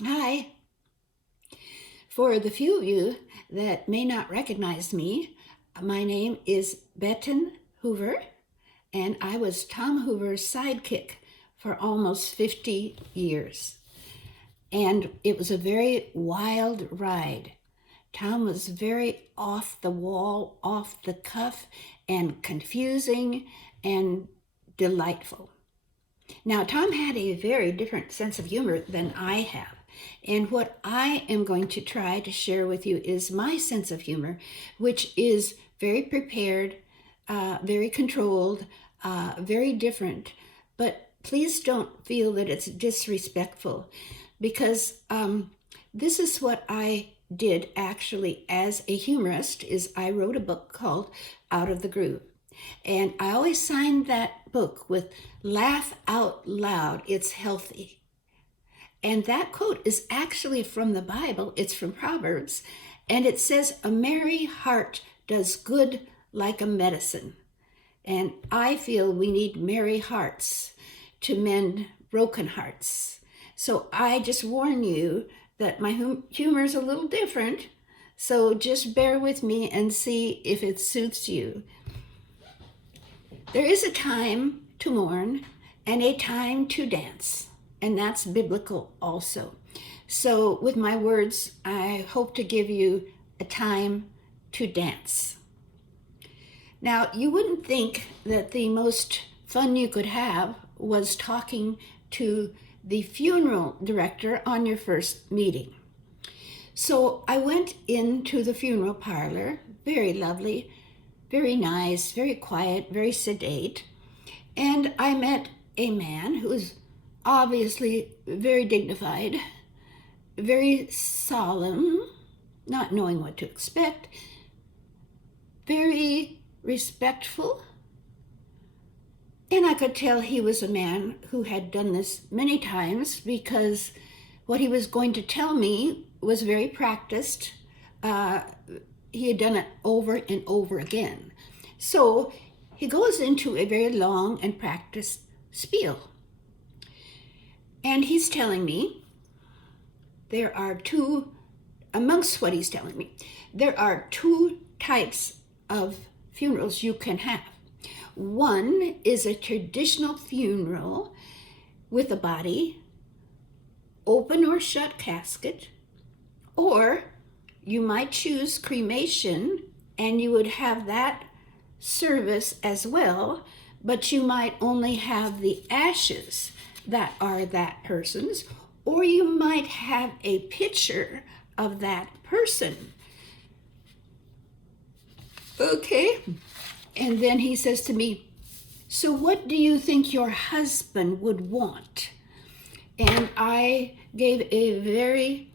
Hi. For the few of you that may not recognize me, my name is Betten Hoover, and I was Tom Hoover's sidekick for almost 50 years. And it was a very wild ride. Tom was very off the wall, off the cuff, and confusing and delightful. Now, Tom had a very different sense of humor than I have. And what I am going to try to share with you is my sense of humor, which is very prepared, very controlled, very different. But please don't feel that it's disrespectful, because this is what I did actually as a humorist. Is I wrote a book called Out of the Groove. And I always signed that book with "Laugh out loud, it's healthy." And that quote is actually from the Bible. It's from Proverbs. And it says, "A merry heart does good like a medicine." And I feel we need merry hearts to mend broken hearts. So I just warn you that my humor is a little different. So just bear with me and see if it suits you. There is a time to mourn and a time to dance, and that's biblical also. So with my words, I hope to give you a time to dance. Now, you wouldn't think that the most fun you could have was talking to the funeral director on your first meeting. So I went into the funeral parlor, very lovely, very nice, very quiet, very sedate. And I met a man who was obviously very dignified, very solemn, not knowing what to expect, very respectful. And I could tell he was a man who had done this many times, because what he was going to tell me was very practiced. He had done it over and over again. So he goes into a very long and practiced spiel. And he's telling me there are amongst what he's telling me, there are two types of funerals you can have. One is a traditional funeral with a body, open or shut casket, or you might choose cremation, and you would have that service as well, but you might only have the ashes that are that person's, or you might have a picture of that person. Okay. And then he says to me, "So what do you think your husband would want?" And I gave a very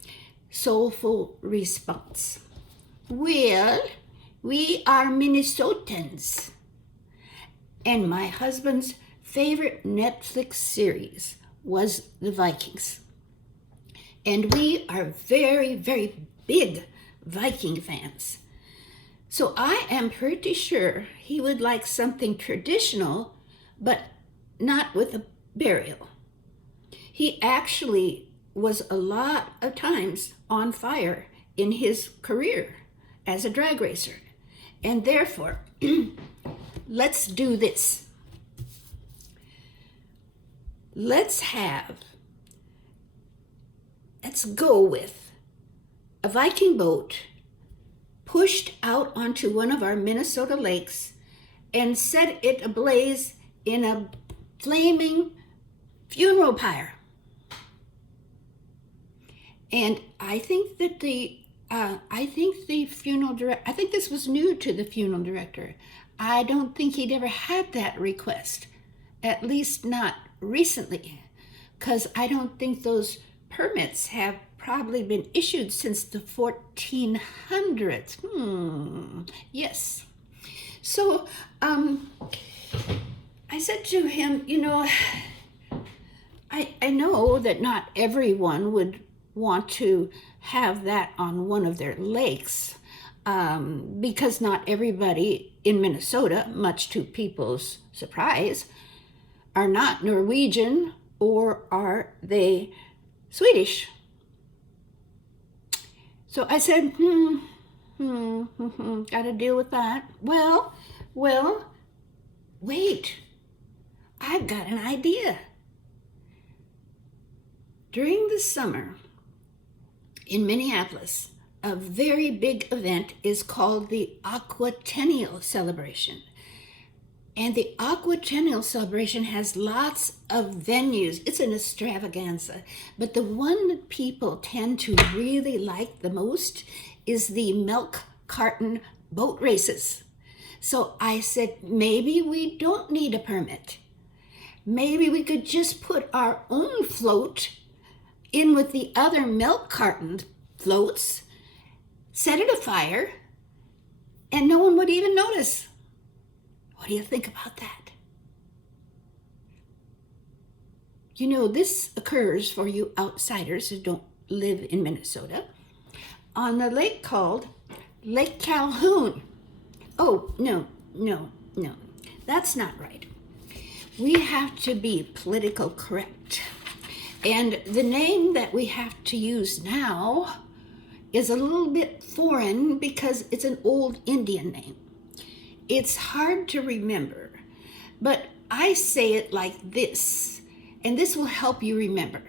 soulful response. "Well, we are Minnesotans, and my husband's favorite Netflix series was The Vikings. And we are very, very big Viking fans. So I am pretty sure he would like something traditional, but not with a burial. He actually was a lot of times on fire in his career as a drag racer. And therefore, let's do this. Let's go with a Viking boat pushed out onto one of our Minnesota lakes and set it ablaze in a flaming funeral pyre." And I think that the funeral director, I think this was new to the funeral director. I don't think he'd ever had that request, at least not recently, because I don't think those permits have probably been issued since the 1400s. Yes. So I said to him, I know that not everyone would want to have that on one of their lakes, because not everybody in Minnesota, much to people's surprise, are not Norwegian, or are they Swedish. So I said, gotta deal with that. Well, wait, I've got an idea. During the summer in Minneapolis, a very big event is called the Aquatennial Celebration. And the Aquatennial Celebration has lots of venues. It's an extravaganza. But the one that people tend to really like the most is the milk carton boat races. So I said, maybe we don't need a permit. Maybe we could just put our own float in with the other milk carton floats, set it afire, and no one would even notice. What do you think about that? You know, this occurs for you outsiders who don't live in Minnesota on a lake called Lake Calhoun. Oh, no, that's not right. We have to be political correct. And the name that we have to use now is a little bit foreign because it's an old Indian name. It's hard to remember, but I say it like this, and this will help you remember.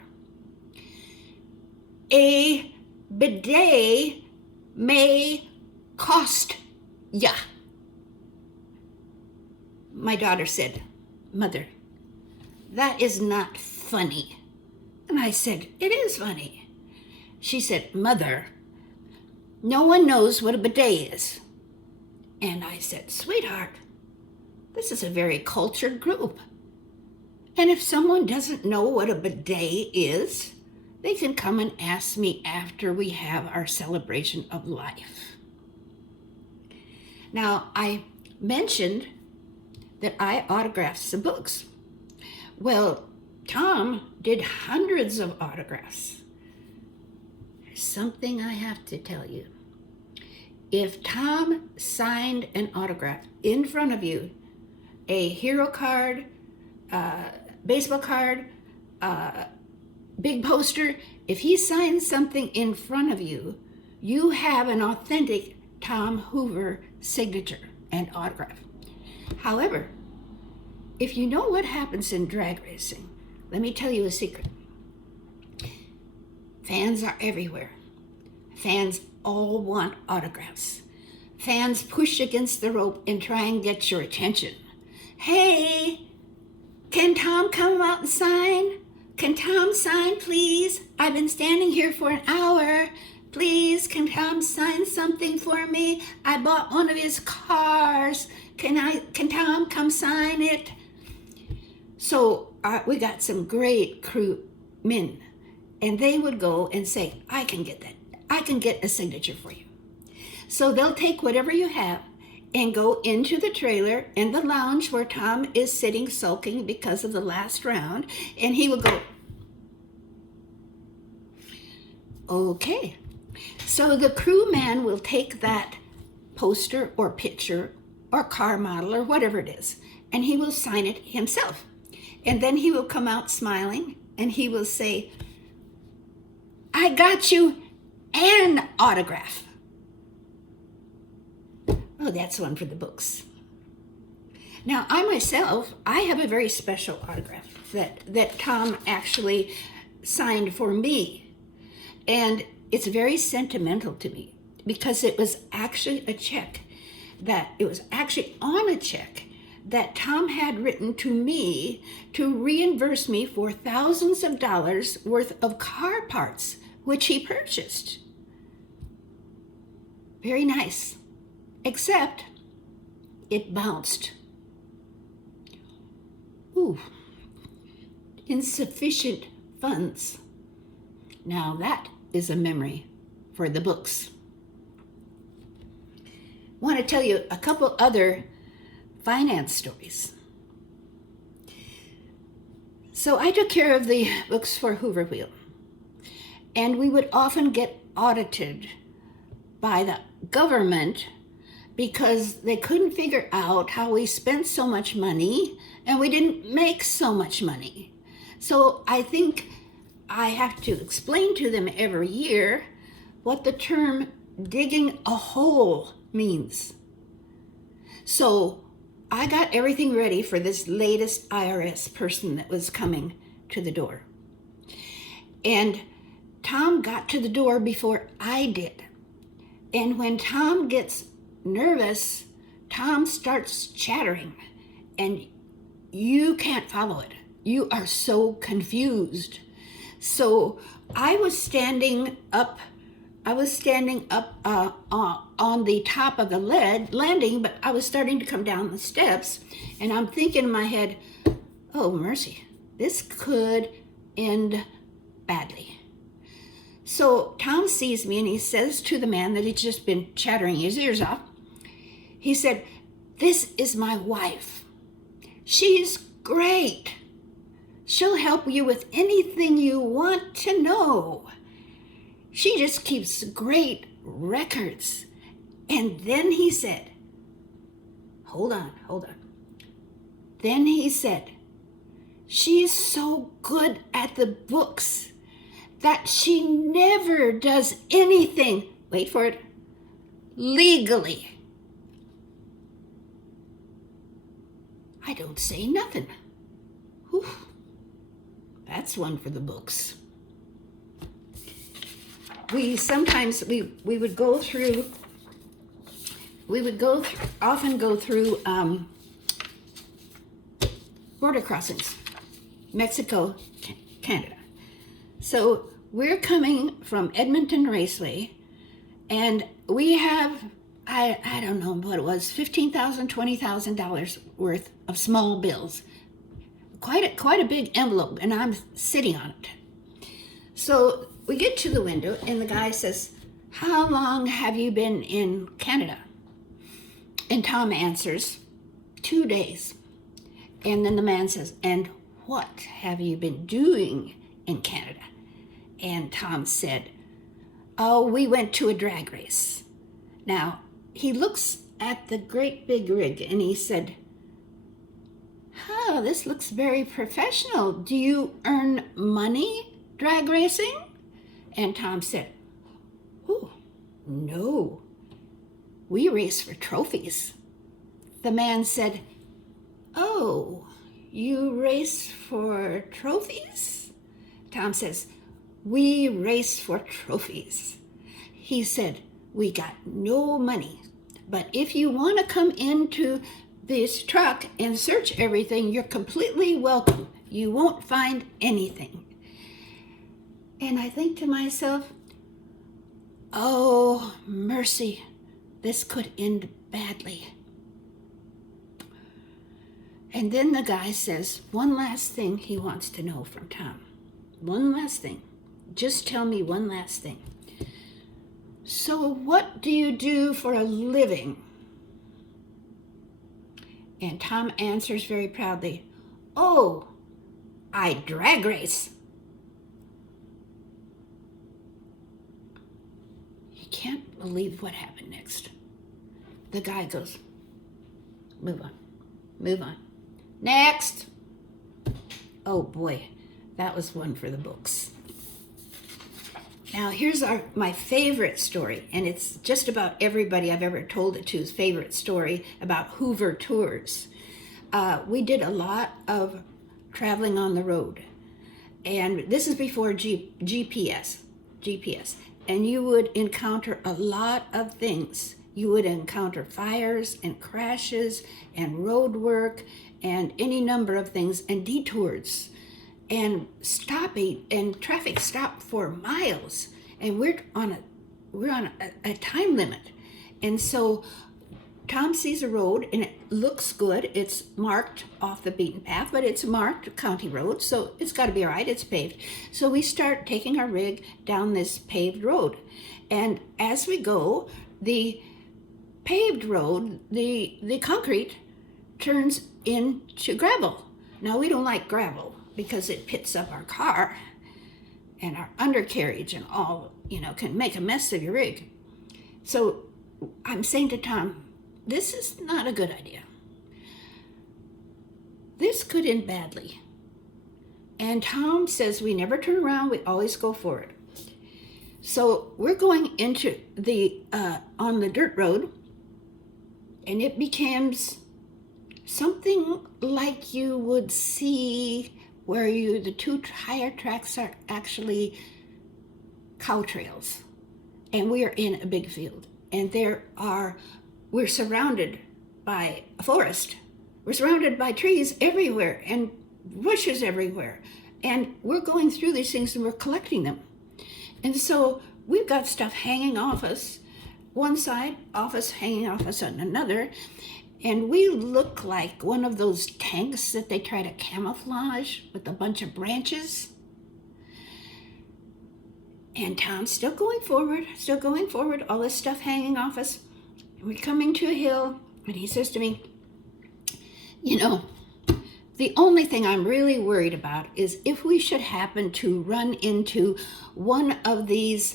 A bidet may cost ya. My daughter said, "Mother, that is not funny." And I said, "It is funny." She said, "Mother, no one knows what a bidet is." And I said, "Sweetheart, this is a very cultured group. And if someone doesn't know what a bidet is, they can come and ask me after we have our celebration of life." Now, I mentioned that I autographed some books. Well, Tom did hundreds of autographs. There's something I have to tell you. If Tom signed an autograph in front of you, a hero card, baseball card, big poster, if he signs something in front of you, you have an authentic Tom Hoover signature and autograph. However, if you know what happens in drag racing, let me tell you a secret. Fans are everywhere. Fans all want autographs. Fans push against the rope and try and get your attention. "Hey, can Tom come out and sign? Can Tom sign, please? I've been standing here for an hour. Please, can Tom sign something for me? I bought one of his cars. Can Tom come sign it?" So we got some great crewmen, and they would go and say, "I can get that. I can get a signature for you." So they'll take whatever you have and go into the trailer in the lounge where Tom is sitting sulking because of the last round, and he will go, "Okay." So the crewman will take that poster or picture or car model or whatever it is, and he will sign it himself. And then he will come out smiling and he will say, "I got you an autograph." Oh, that's one for the books. Now, I myself, I have a very special autograph that Tom actually signed for me. And it's very sentimental to me because it was actually on a check that Tom had written to me to reimburse me for thousands of dollars worth of car parts, which he purchased. Very nice, except it bounced. Ooh, insufficient funds. Now that is a memory for the books. I want to tell you a couple other finance stories. So I took care of the books for Hoover Wheel, and we would often get audited by the government because they couldn't figure out how we spent so much money and we didn't make so much money. So I think I have to explain to them every year what the term digging a hole means. So I got everything ready for this latest IRS person that was coming to the door. And Tom got to the door before I did. And when Tom gets nervous, Tom starts chattering, and you can't follow it. You are so confused. So I was standing up on the top of the landing, but I was starting to come down the steps, and I'm thinking in my head, oh, mercy, this could end badly. So Tom sees me, and he says to the man that he's just been chattering his ears off, he said, "This is my wife. She's great. She'll help you with anything you want to know. She just keeps great records." And then he said, hold on. Then he said, "She's so good at the books that she never does anything," wait for it, "legally." I don't say nothing. Whew. That's one for the books. We would often go through border crossings, Mexico, Canada. So we're coming from Edmonton Raceway, and we have, I don't know what it was, $15,000, $20,000 worth of small bills. Quite a big envelope, and I'm sitting on it. So we get to the window, and the guy says, "How long have you been in Canada?" And Tom answers, 2 days. And then the man says, "And what have you been doing in Canada?" And Tom said, "Oh, we went to a drag race." Now, he looks at the great big rig, and he said, "Oh, this looks very professional. Do you earn money drag racing?" And Tom said, "Oh, no. We race for trophies." The man said, "Oh, you race for trophies?" Tom says, "We race for trophies." He said, "We got no money, but if you want to come into this truck and search everything, you're completely welcome. You won't find anything." And I think to myself, oh, mercy, this could end badly. And then the guy says one last thing he wants to know from Tom. One last thing. Just tell me one last thing. "So what do you do for a living?" And Tom answers very proudly, "Oh, I drag race." You can't believe what happened next. The guy goes, move on. "Next." Oh boy, that was one for the books. Now here's my favorite story, and it's just about everybody I've ever told it to's favorite story about Hoover tours. We did a lot of traveling on the road, and this is before GPS, and you would encounter a lot of things. You would encounter fires and crashes and road work and any number of things, and detours and stopping, and traffic stopped for miles, and we're on a time limit. And so Tom sees a road, and it looks good. It's marked off the beaten path, but it's a marked county road, so it's got to be all right. It's paved. So we start taking our rig down this paved road, and as we go, the paved road, the concrete turns into gravel. Now, we don't like gravel because it pits up our car and our undercarriage and all, can make a mess of your rig. So I'm saying to Tom, this is not a good idea. This could end badly. And Tom says we never turn around, we always go forward. So we're going into the on the dirt road, and it becomes something like you would see where the two tire tracks are actually cow trails, and we are in a big field, and we're surrounded by a forest. We're surrounded by trees everywhere and bushes everywhere, and we're going through these things and we're collecting them. And so we've got stuff hanging off us, one side, off us, hanging off us on another, and we look like one of those tanks that they try to camouflage with a bunch of branches. And Tom's still going forward, all this stuff hanging off us. We're coming to a hill, and he says to me, you know, the only thing I'm really worried about is if we should happen to run into one of these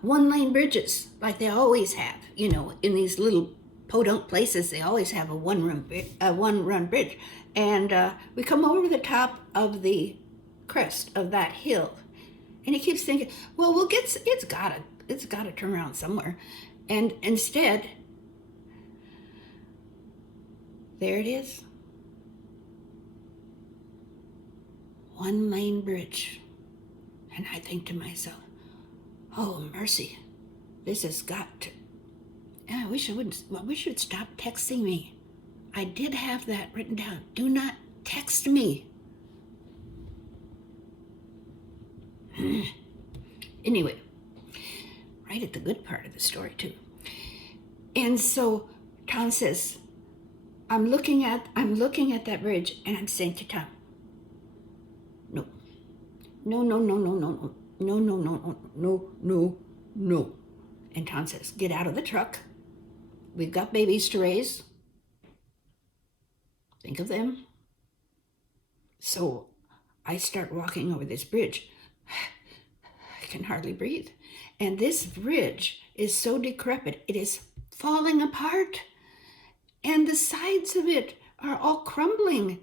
one-lane bridges, like they always have, in these little podunk places, they always have a one-run bridge. And we come over the top of the crest of that hill, and he keeps thinking, well, it's gotta turn around somewhere. And instead, there it is. One-lane bridge. And I think to myself, oh, mercy, this has got to... I wish you'd stop texting me. I did have that written down. Do not text me. Anyway, right at the good part of the story, too. And so Tom says, I'm looking at that bridge, and I'm saying to Tom, no. And Tom says, get out of the truck. We've got babies to raise. Think of them. So I start walking over this bridge. I can hardly breathe. And this bridge is so decrepit, it is falling apart. And the sides of it are all crumbling.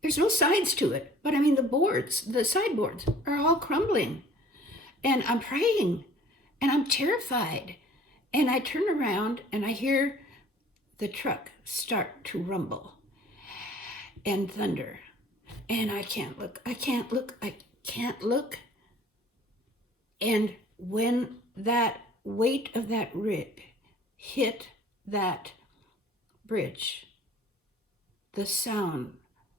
There's no sides to it, but I mean the sideboards are all crumbling. And I'm praying, and I'm terrified. And I turn around, and I hear the truck start to rumble and thunder. And I can't look. And when that weight of that rig hit that bridge, the sound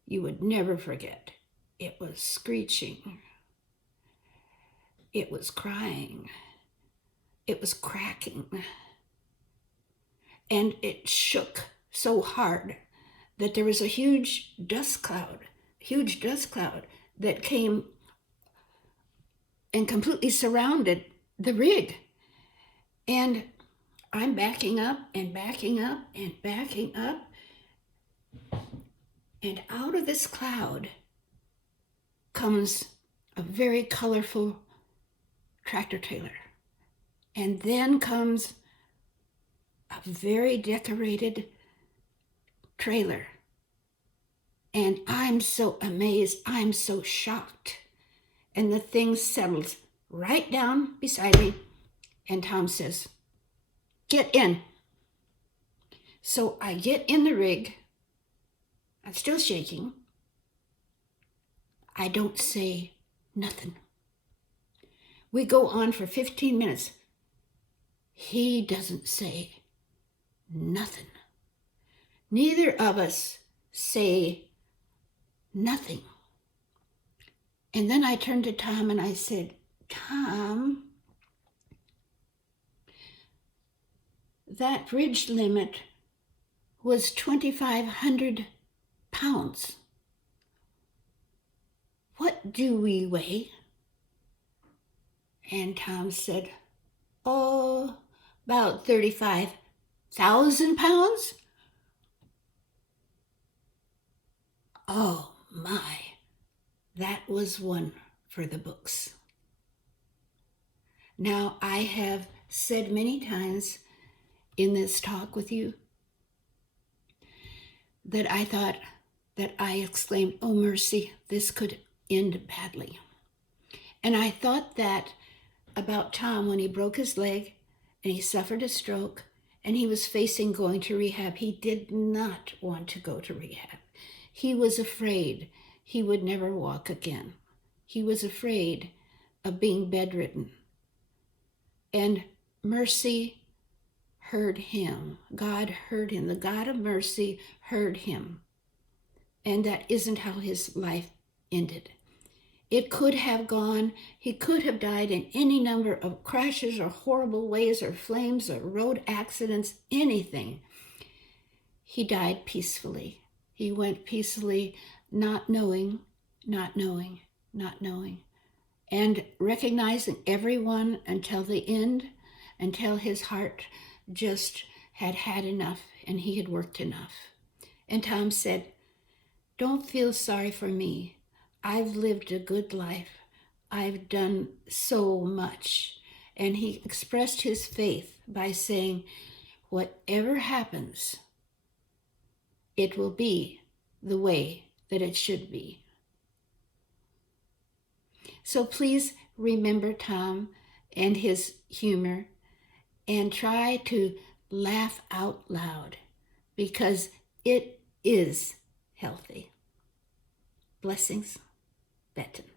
you would never forget. It was screeching. It was crying. It was cracking. And it shook so hard that there was a huge dust cloud that came and completely surrounded the rig. And I'm backing up and backing up and backing up. And out of this cloud comes a very colorful tractor trailer. And then comes a very decorated trailer. And I'm so amazed, I'm so shocked. And the thing settles right down beside me. And Tom says, get in. So I get in the rig. I'm still shaking. I don't say nothing. We go on for 15 minutes. He doesn't say nothing. Neither of us say nothing. And then I turned to Tom and I said, Tom, that bridge limit was 2,500 pounds. What do we weigh? And Tom said, oh, about 35,000 pounds. Oh my, that was one for the books. Now, I have said many times in this talk with you that I thought that I exclaimed, oh mercy, this could end badly. And I thought that about Tom when he broke his leg and he suffered a stroke and he was facing going to rehab. He did not want to go to rehab. He was afraid he would never walk again. He was afraid of being bedridden. And mercy heard him. God heard him. The God of mercy heard him. And that isn't how his life ended. It could have gone, he could have died in any number of crashes or horrible ways or flames or road accidents, anything. He died peacefully. He went peacefully, not knowing, and recognizing everyone until the end, until his heart just had enough and he had worked enough. And Tom said, "Don't feel sorry for me. I've lived a good life. I've done so much." And he expressed his faith by saying, whatever happens, it will be the way that it should be. So please remember Tom and his humor and try to laugh out loud because it is healthy. Blessings, Betten.